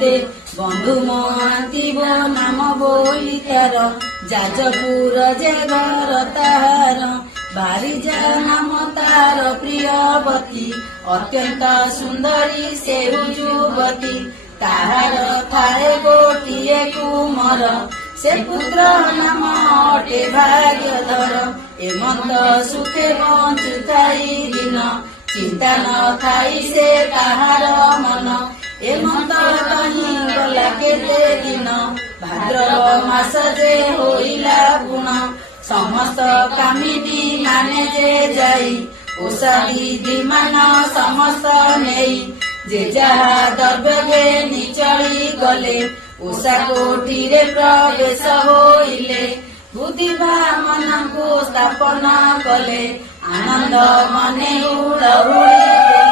दे बंधु महांती नाम बोली तार जाजपुर जे घर तार बारिजा नाम तार प्रियवती अत्यंत सुंदरी से युवती ताहार थाए गोटिए कुमर से पुत्र नाम अटे भाग्यधर एमंत सुखे बंचुताई दिन चिंता न थाई से ताहार मन एमंत कहीं गला केते दिन भाद्रव मास जे होइला गुण समस्त कामिनी माने जे जाई ओषा विधि मान समस्त नेई जे जहा द्रव्य निचली गले ओषा कोठी रे प्रवेश होइले बुद्धिभा मन को स्थापना कले आनंद मने उड़ उड़ी